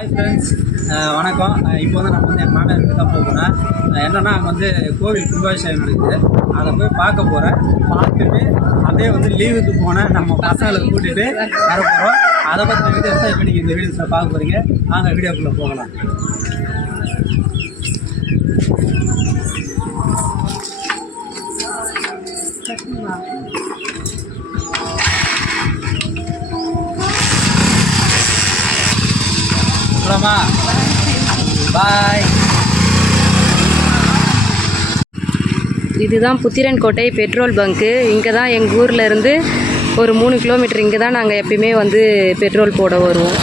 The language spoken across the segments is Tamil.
ஹாய் ஃப்ரெண்ட்ஸ், வணக்கம். இப்போ வந்து நம்ம வந்து என் மாமியார் வீட்டுக்கு தான் போகிறேன். என்னென்னா அங்கே வந்து கோவில் கும்பாபிஷேகம் இருக்குது. அதை போய் பார்க்க போகிறேன். பார்த்துட்டு அப்படியே வந்து லீவுக்கு போனேன் நம்ம பசங்களை கூட்டிகிட்டு வர போகிறோம். அதை பற்றி வீடியோஸ் தான் இப்போ நீங்கள் இந்த வீடியோஸில் பார்க்க போகிறீங்க. வாங்க வீடியோக்குள்ளே போகலாம். பாய். இதுதான் புத்திரன்கோட்டை பெட்ரோல் பங்க்கு. இங்கே தான் எங்கள் ஊரில் இருந்து ஒரு 3 கிலோமீட்டர் இங்கே தான் நாங்கள் எப்பயுமே வந்து பெட்ரோல் போட வருவோம்.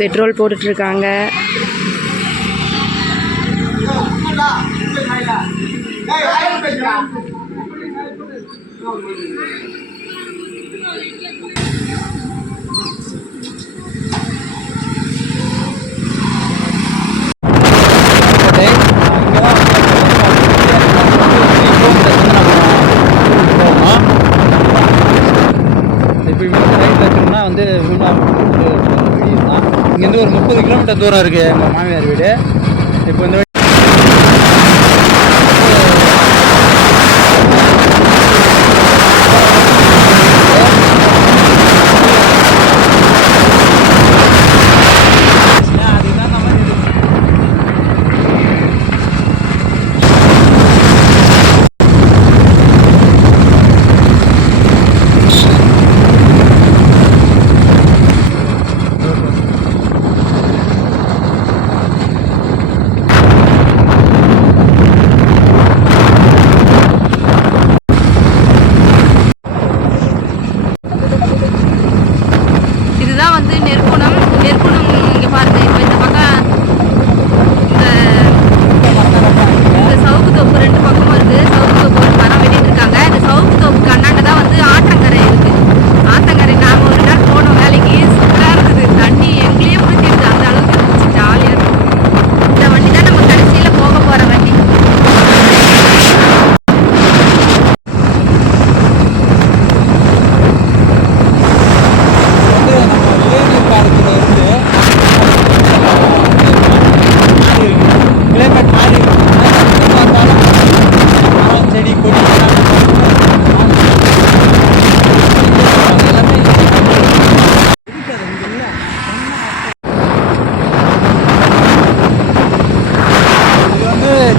பெட்ரோல் போட்டுட்ருக்காங்க. வந்து இங்கேருந்து ஒரு 30 கிலோமீட்டர் தூரம் இருக்குது எங்கள் மாமியார் வீடு. இப்போ இந்த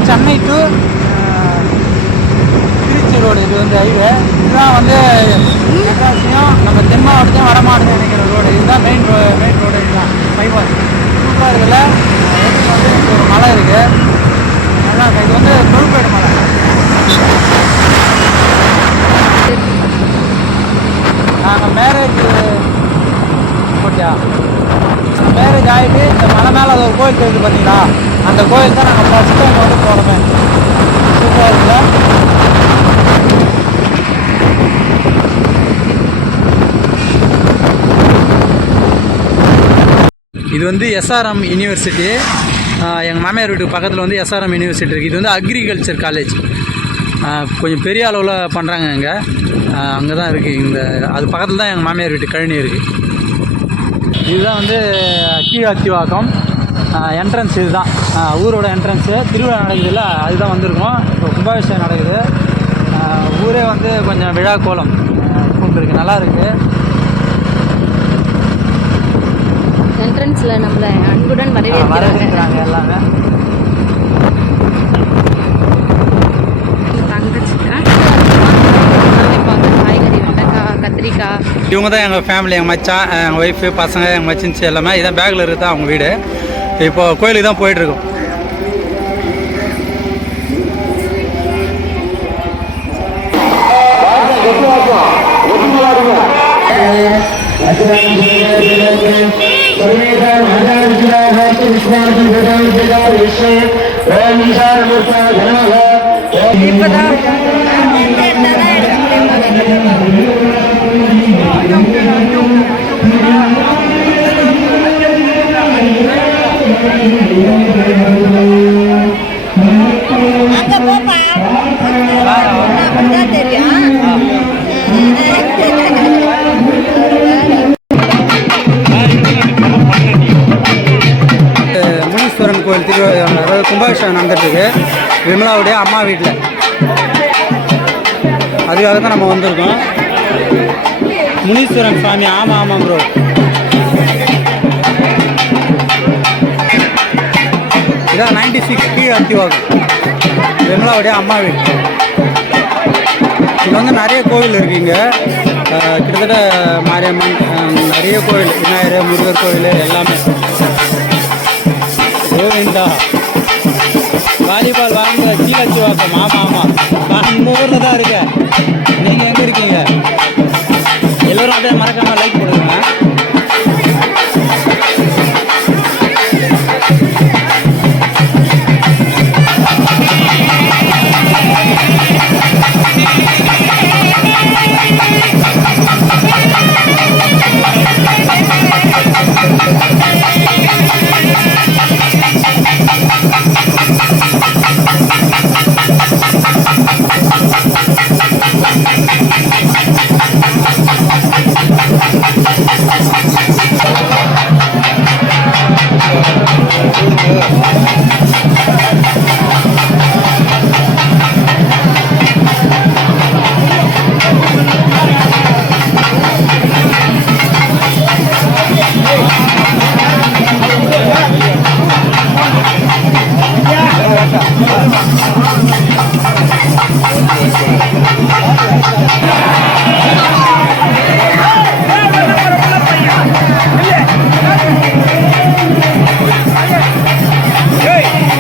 சென்னை டு திருச்சி ரோடு. இது வந்து ஹைவே. இதுதான் வந்து மெட்ராஸையும் நம்ம தென் மாவட்டத்தையும் வட மாவட்டத்தையும் நினைக்கிற ரோடு. இதுதான் மெயின் ரோடு. இதுதான் பைபாஸ். சூப்பராக இருக்குல்ல. வந்து ஒரு மலை இருக்குது. அதான் இது வந்து தொழுப்பேடு மலை. நாங்கள் மேரேஜ் போட்டியா மேரேஜ் ஆகிட்டு இந்த மலை மேலே அது ஒரு கோயில் தெரியுது பார்த்தீங்களா, அந்த கோயில் தான் நாங்கள் ஃபஸ்ட் டைம் வந்து போகிறோமே. சூப்பராக இருக்குல்ல. இது வந்து எஸ்ஆர்எம் யூனிவர்சிட்டி. எங்கள் மாமியார் வீட்டுக்கு பக்கத்தில் வந்து எஸ்ஆர்எம் யூனிவர்சிட்டி இருக்குது. இது வந்து அக்ரிகல்ச்சர் காலேஜ். கொஞ்சம் பெரிய அளவில் பண்ணுறாங்க. இங்கே அங்கே தான் இருக்குது. இந்த அது பக்கத்தில் தான் எங்கள் மாமியார் வீட்டு கழனி இருக்குது. இதுதான் வந்து கீழாத்திவாக்கம் என்ட்ரன்ஸ். இதுதான் ஊரோட என்ட்ரன்ஸு. திருவிழா நடக்குதுல்ல, அதுதான் வந்திருக்கோம். இப்போ கும்பாபிஷேகம் நடக்குது. ஊரே வந்து கொஞ்சம் விழா கோலம் கொண்டிருக்கு. நல்லா இருக்குது. என்ட்ரன்ஸில் நம்மளை அன்புடன் வரவேற்கிறாங்க எல்லாமே. கத்திரிக்காய். இவங்க தான் எங்கள் ஃபேமிலி. எங்கள் மச்சான், எங்கள் ஒய்ஃபு, பசங்க, எங்கள் மச்சின்ச்சு எல்லாமே. இதான் பேக்கில் இருக்குது தான் அவங்க வீடு. இப்போ கோயிலுக்கு தான் போயிட்டுருக்கோம். இப்பதான் அங்க போப்பா அப்படிதான் தெரியும். முனீஸ்வரன் கோயில் அதாவது கும்பாபிஷேகம் நடந்துட்டுருக்கு விமலாவுடைய அம்மா வீட்டில். அதுக்காக தான் நம்ம வந்திருக்கோம். முனீஸ்வரன் சாமி. ஆமாம் ப்ரோ. இதான் 96 கீழே அத்திவாகம் விமலாவுடைய அம்மா வீடு. இங்கே வந்து நிறைய கோவில் இருக்குங்க. கிட்டத்தட்ட மாரியம்மன், நிறைய கோவில், விநாயகர், முருகர் கோவில் எல்லாமே. கோவிந்தா வாலிபால் வாங்க கீழாச்சி வாக்கம். ஆமாம் நான் இந்த ஊரில் தான் இருக்கேன். நீங்கள் எங்கே இருக்கீங்க? எல்லோரும் அப்படியே மறக்காமல் லைக் போடுங்க.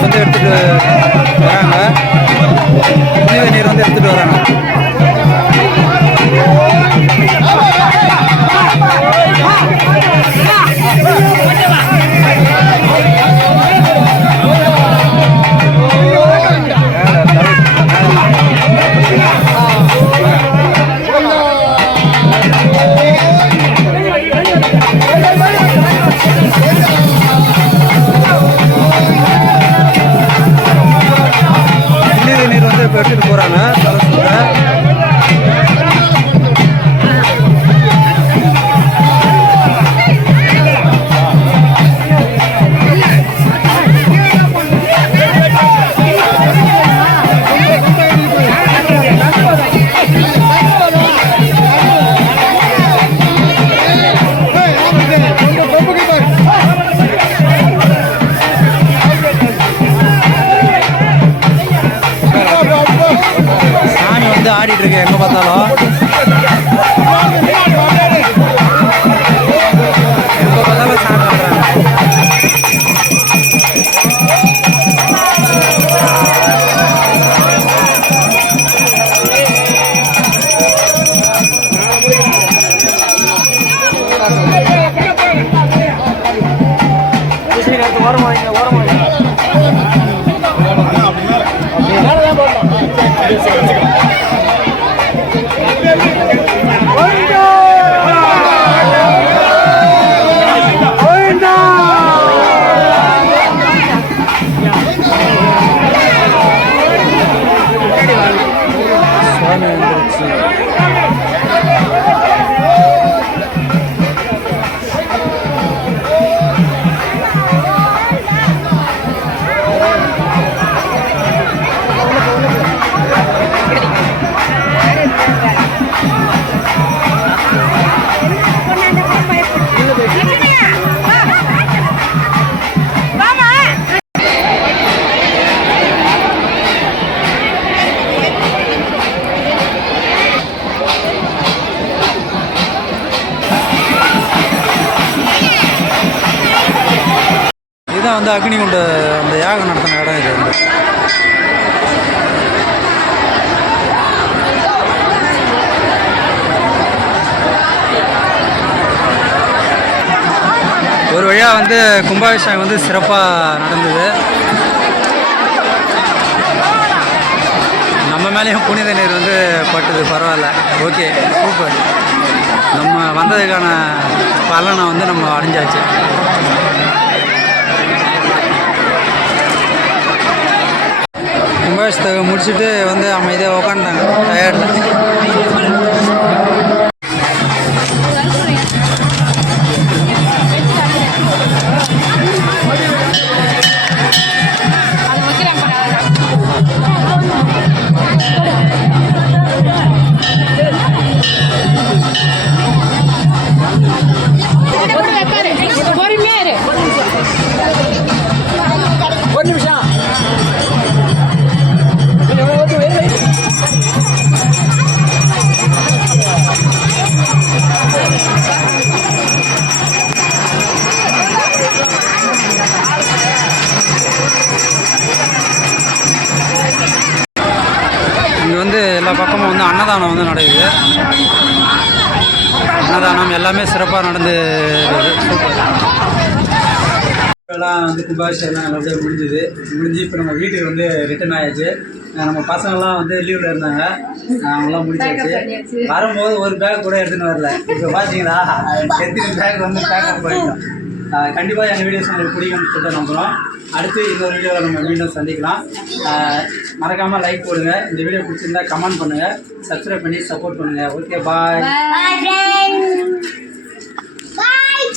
வந்து எடுத்துகிட்டு வராங்க. புனித நீர் வந்து எடுத்துகிட்டு வராங்க. புனித நீர் வந்து இப்போ எடுத்துகிட்டு போகிறாங்க. சாமி வந்து ஆடிட்டு இருக்கு எங்கே பார்த்தாலும். எங்கே பார்த்தாலும் சாமி ஆடுறாங்க. சாமி வந்துருச்சு. இதுதான் வந்து அக்னிகுண்ட அந்த யாகம் நடத்தின இடம். இது வந்து ஒரு வழியாக வந்து கும்பாபிஷேகம் வந்து சிறப்பாக நடந்தது. நம்ம மேலேயும் புனித நீர் வந்து பட்டுது. பரவாயில்ல, ஓகே, சூப்பர். நம்ம வந்ததுக்கான பலனை வந்து நம்ம அடைஞ்சாச்சு. கும்பாபிஷேகத்தை முடிச்சுட்டு வந்து அமைதியாக உக்காண்டாங்க டயர்டில். இங்கே வந்து எல்லா பக்கமும் வந்து அன்னதானம் வந்து நடக்குது. அன்னதானம் எல்லாமே சிறப்பாக நடந்து சூப்பர். இப்போலாம் வந்து கும்பாபிஷேகம் நல்லபடியாக முடிஞ்சு இப்போ நம்ம வீட்டுக்கு வந்து ரிட்டர்ன் ஆயாச்சு. நம்ம பசங்கள்லாம் வந்து லீவில் இருந்தாங்க, அவங்களாம் முடிச்சாச்சு. வரும்போது ஒரு பேக் கூட எடுத்துன்னு வரல. இப்போ பார்த்தீங்களா எத்தனை பேக் வந்து பேக்கப் பண்ணிட்டோம். கண்டிப்பாக எங்கள் வீடியோஸ் உங்களுக்கு பிடிக்கும்னு சொல்லிட்டு நம்புகிறோம். அடுத்து இன்னொரு வீடியோவில் நம்ம மீண்டும் சந்திக்கலாம். மறக்காமல் லைக் போடுங்க. இந்த வீடியோ பிடிச்சிருந்தா கமெண்ட் பண்ணுங்கள், சப்ஸ்கிரைப் பண்ணி சப்போர்ட் பண்ணுங்கள். ஓகே, பாய்.